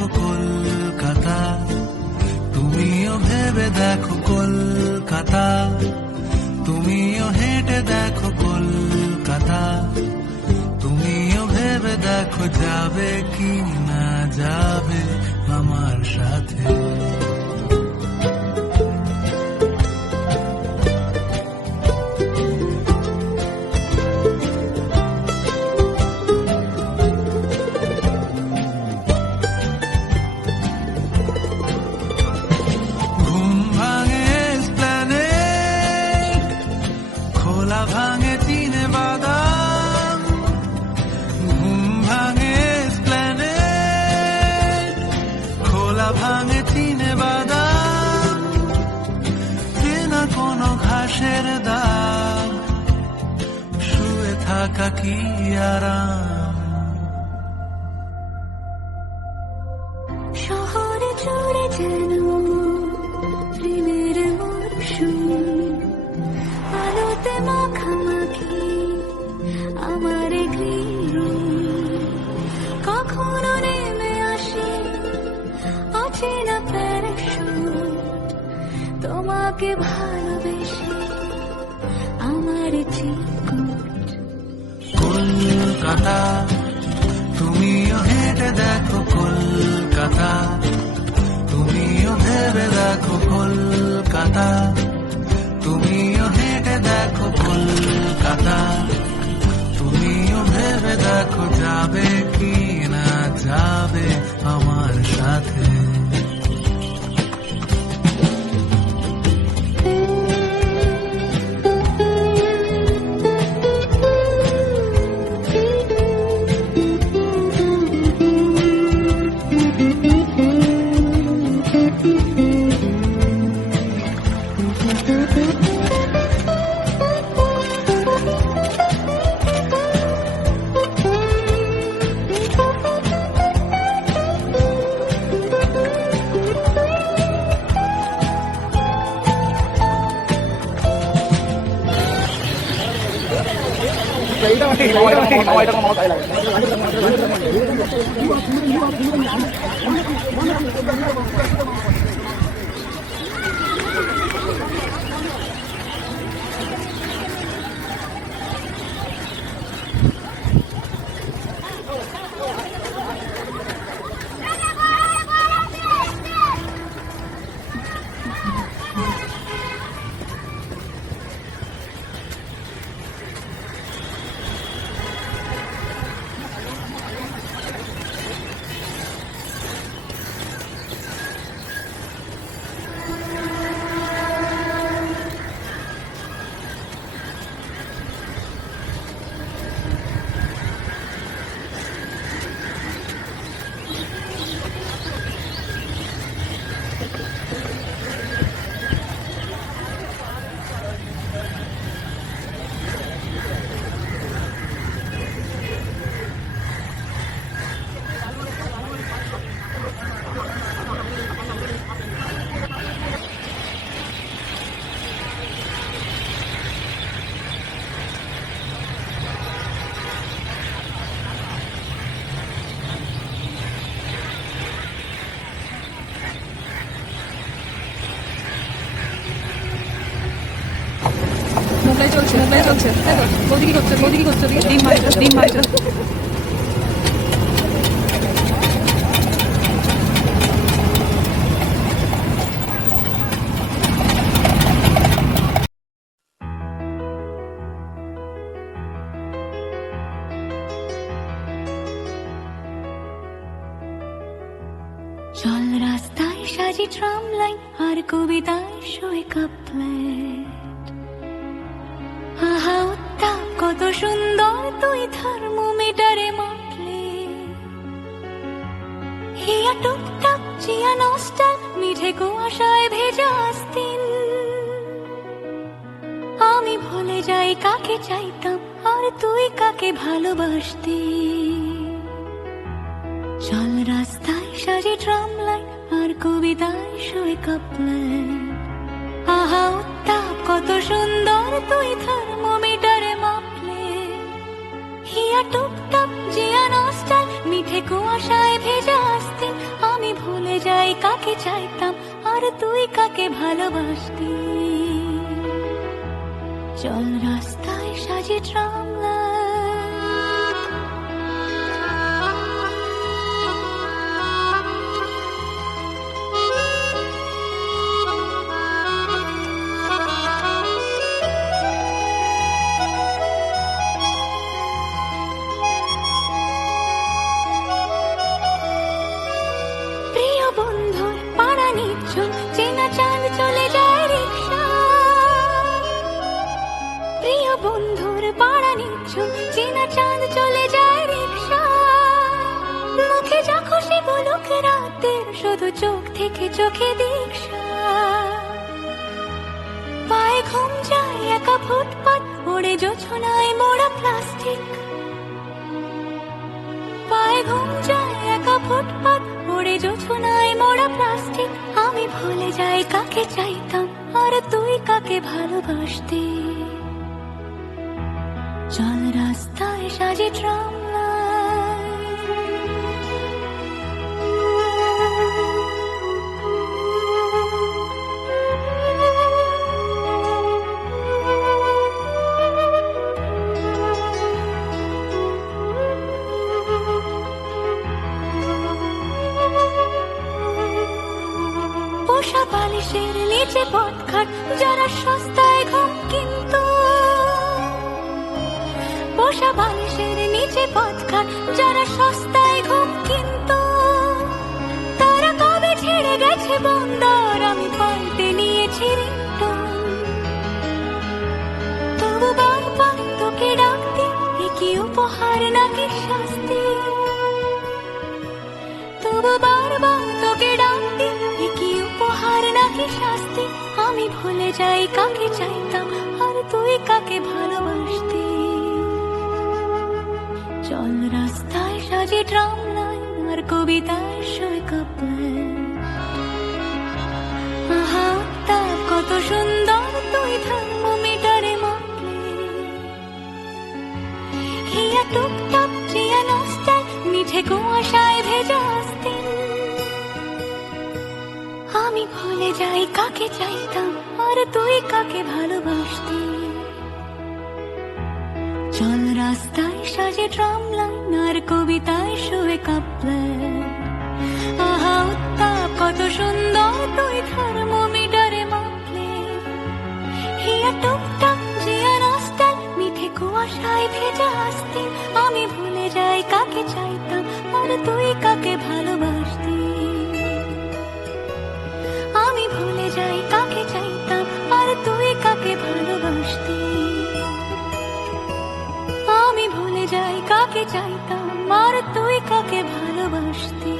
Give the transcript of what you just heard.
দেখো কলকাতা, তুমিও ভেবে দেখো কলকাতা, তুমিও হেঁটে দেখো কলকাতা, তুমিও ভেবে দেখো যাবে কি না যাবে আমার সাথে। ঘুম ভাঙে এসপ্ল্যানেড, খোলা ভাঙে চিনে বাদাম, ঘুম ভাঙে এসপ্ল্যানেড, খোলা ভাঙে চিনে বাদাম, চেনা কোনো ঘাসের দাগ, শুয়ে থাকা কি আরাম। শহরে জুড়ে যেন প্রেমের মরশুম, আলোতে মাখামাখি আমার গৃহ, কখনো নেমে আসে অচেনা প্যারাশুট, তোমাকে ভালোবেসে আমার চিরকুট। কলকাতা, তুমিও হেঁটে দেখো কলকাতা, তুমিও ভেবে দেখো কলকাতা, তুমিও হেঁটে দেখো কলকাতা, তুমিও ভেবে দেখো যাবে কি না যাবে আমার সাথে। মোগলাই চলছে বৌদি কি করছে ডিম ভাজছে চল রাস্তায় সাজি ট্রাম লাইন আর কবিতায় শোয়ে কাপলেট, আহা উত্তাপ কত সুন্দর তুই থার্মোমিটারে মাপলে, হিয়া টুকটাক চিয়া নস্টাল মিঠে কুয়াশায় ভেজা আস্তিন, আমি ভুলে যাই কাকে চাইতাম আর তুই কাকে ভালোবাসতি। চল রাস্তায় সাজি ট্রাম লাইন আর কবিতায় শোয়ে কাপলেট, আহা উত্তাপ কত সুন্দর তুই থার্মোমিটারে মাপলে, হিয়া টুকটাক জিয়া নস্টাল মিঠে কুয়াশায় ভেজা আস্তিন, যাই কাকে চাইতাম আর তুই কাকে ভালোবাসতি। চল রাস্তায় সাজে ট্রামলাইট, বন্ধুর পাড়া নিচ্ছুন চেনা চাঁদ চলে যায় রিক্সা। প্রিয় বন্ধুর পাড়া নিচ্ছুন চেনা চাঁদ চলে যায় রিক্সা। মুখে যা খুশি বলুক রাতের, শুধু চোখ থেকে চোখে দীক্ষা। পায়ে ঘুম যায় একা ফুটপাত, ওড়ে জোছনায় মোড়া প্লাস্টিক। পায়ে ঘুম যায় একা ফুটপাত, ওড়ে জোছনায় মোড়া প্লাস্টিক। আমি ভুলে যাই কাকে চাইতাম আর তুই কাকে ভালোবাসতি। চল রাস্তায় সাজে ট্রামলাইট, পোষা বালিশের নিচে পথঘাট যারা সস্তায় ঘুম কিন্তু। পোষা বালিশের নিচে পথঘাট যারা সস্তায় ঘুম কিন্তু। তারা কবে ছেড়ে গেছে বন্দর, আমি পাল্টে নিয়েছি রিংটোন। তবু বারবার তোকে ডাকতে, এ কি উপহার নাকি শাস্তি। তবু বারবার তোকে ডাকতে, এ কি উপহার নাকি শাস্তি। আমি ভুলে যাই কাকে চাইতাম আর তুই কাকে ভালোবাসতি। চল রাস্তায় সাজে ট্রামলাইট আর কবিতায় সৈকত। আহা উত্তাপ কত সুন্দর তুই থার্মোমিটারে মাপলে। হিয়া টুকটাক চিয়া নস্টাল মিঠে কুয়াশায় ভেজা আস্তিন। আমি ভুলে যাই কাকে চাইতাম আর তুই কাকে ভালোবাসতি। চল রাস্তায় সাজে ট্রামলাইট আর কবিতায় শুয়ে কাঁপলে। আহা উত্তাপ কত সুন্দর তুই থার্মোমিটারে মাপলে। হিয়া টুকটাক জিয়া নস্টাল মিঠে কুয়াশায় ভেজা আস্তিন। আমি ভুলে যাই কাকে চাইতাম আর তুই কাকে ভালোবাসতি। আমি ভুলে যাই কাকে চাইতাম আর তুই কাকে ভালোবাসতি। আমি ভুলে যাই কাকে চাইতাম আর তুই কাকে ভালোবাসতি।